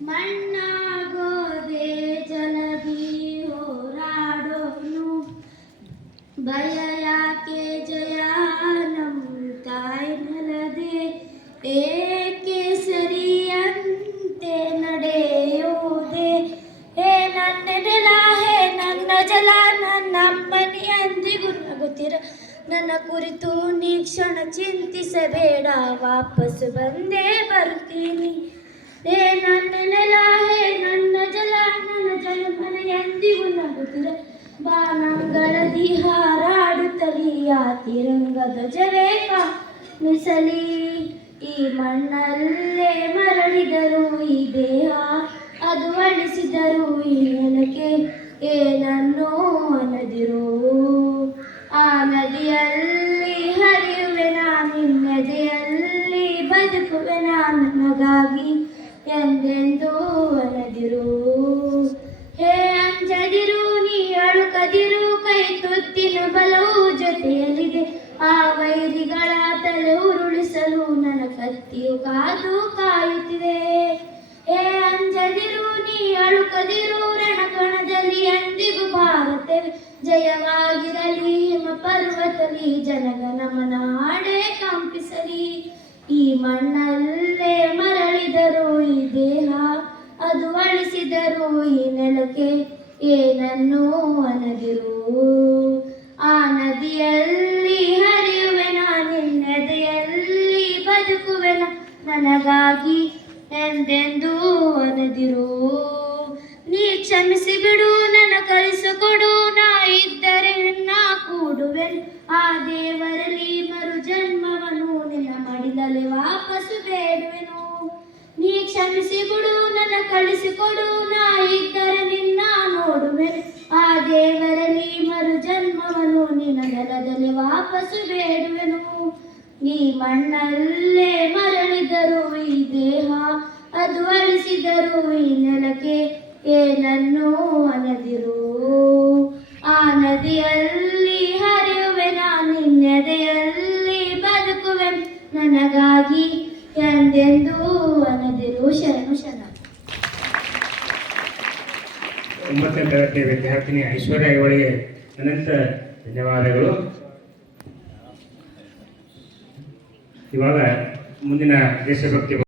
ಮಣ್ಣಾಗೋದೆ ಜಲದಿ ಹೋರಾಡೋನು ಭಯ ಯಾಕೆ ಜಯ ನಂತಾಯ್ನಲ್ಲದೆ ಏಕೆ ಸರಿಯಂತೆ ನಡೆಯುವುದೇ ಹೇ ನನ್ನ ನೆಲ ಹೇ ನನ್ನ ಜಲ ನನ್ನ ಅಮ್ಮನಿ ಅಂದಿಗೂ ನಗುತ್ತಿರ ನನ್ನ ಕುರಿತು ನೀ ಕ್ಷಣ ಚಿಂತಿಸಬೇಡ ವಾಪಸ್ ಬಂದೇ ಬರ್ತೀನಿ ಹೇ ನನ್ನ ನೆಲ ಹೇ ನನ್ನ ಜಲ ನನ್ನ ಜಲಮನ ಎಂದಿಗೂ ನಗುತ್ತಿರ ಬಾನಂಗಳದಿ ಹಾರಾಡುತ್ತಲಿ ಆ ತಿರಂಗದ ಧ್ವಜವೇ ಕಾಣಿಸಲಿ ಈ ಮಣ್ಣಲ್ಲೇ ಮರಳಿದರು ಈ ದೇಹ ಅದು ಅಳಿಸಿದರು ಈ ನೆಲಕ್ಕೆ ಏನನ್ನೋ ಅನ್ನದಿರು ಆ ನದಿಯಲ್ಲಿ ಹರಿಯುವೆ ನಿನ್ನೆದೆಯಲ್ಲಿ ಬದುಕುವೆ ನನಗಾಗಿ ಎಂದೆಂದೂ ಅನ್ನದಿರು ಹೇ ಅಂಜದಿರು ನೀ ಅಳುಕದಿರು ಕೈ ತುತ್ತಿನ ಬಲವು ಜೊತೆಯಲ್ಲಿದೆ ಆ ವೈರಿಗಳ ತಲೆ ಉರುಳಿಸಲು ನನ್ನ ಕತ್ತಿಯು ಕಾದು ಕಾಯುತ್ತಿದೆ ಹೇ ಅಂಜದಿರು ನೀ ಅಳುಕದಿರು ರಣಕಣದಲ್ಲಿ ಎಂದಿಗೂ ಭಾರತವೇ ಜಯವಾಗಿರಲಿ ಹಿಮ ಪರ್ವತಲಿ ಜನಗಣಮನ ಹಾಡೇ ಕಂಪಿಸಲಿ ಈ ಮಣ್ಣಲ್ಲೇ ಮರಳಿದರು ಈ ದೇಹ ಅದು ಅಳಿಸಿದರು ಈ ನೆಲಕ್ಕೆ ಏನನ್ನೂ ಅನ್ನದಿರು ಆ ನದಿಯಲ್ಲಿ ಹರಿಯುವೆ ನಿನ್ನೆದೆಯಲ್ಲಿ ಬದುಕುವೆ ನನಗಾಗಿ ಎಂದೆಂದೂ ಅನ್ನದಿರು ನೀ ಕ್ಷಮಿಸಿ ಬಿಡು ನನ್ನ ಕಲಿಸಿಕೊಡು ನಾ ಇದ್ದರೆ ನಿನ್ನ ಕೂಡುವೆ ಆ ದೇವರಲ್ಲಿ ಮರು ಜನ್ಮವನ್ನು ನಿನ್ನ ಮಡಿಲಲ್ಲಿ ವಾಪಸ್ಸು ಬೇಡುವೆನು ನೀ ಕ್ಷಮಿಸಿ ಬಿಡು ನನ್ನ ಕಳಿಸಿಕೊಡು ನಾ ಇದ್ದರೆ ನಿನ್ನ ನೋಡುವೆ ಆ ದೇವರಲ್ಲಿ ಮರು ಜನ್ಮವನ್ನು ನಿನ್ನ ನೆಲದಲ್ಲಿ ವಾಪಸ್ಸು ಬೇಡುವೆನು ಈ ಮಣ್ಣಲ್ಲೇ ಮರಳಿದರು ಈ ದೇಹ ಅದು ಅಳಿಸಿದರು ಈ ನೆಲಕ್ಕೆ ಏನನ್ನೂ ಅನ್ನದಿರು ಆ ನದಿಯಲ್ಲಿ ಹರಿಯುವೆ ನಿನ್ನೆದೆಯಲ್ಲಿ ಬದುಕುವೆ ನನಗಾಗಿ ಎಂದೆಂದೂ ಅನ್ನದಿರು ಶರಣು ಶರಣ 9ನೇ ತರಗತಿಯ ವಿದ್ಯಾರ್ಥಿನಿ ಐಶ್ವರ್ಯ ಇವಳಿಗೆ ಅನಂತ ಧನ್ಯವಾದಗಳು. ಇವಾಗ ಮುಂದಿನ ದೇಶಭಕ್ತಿ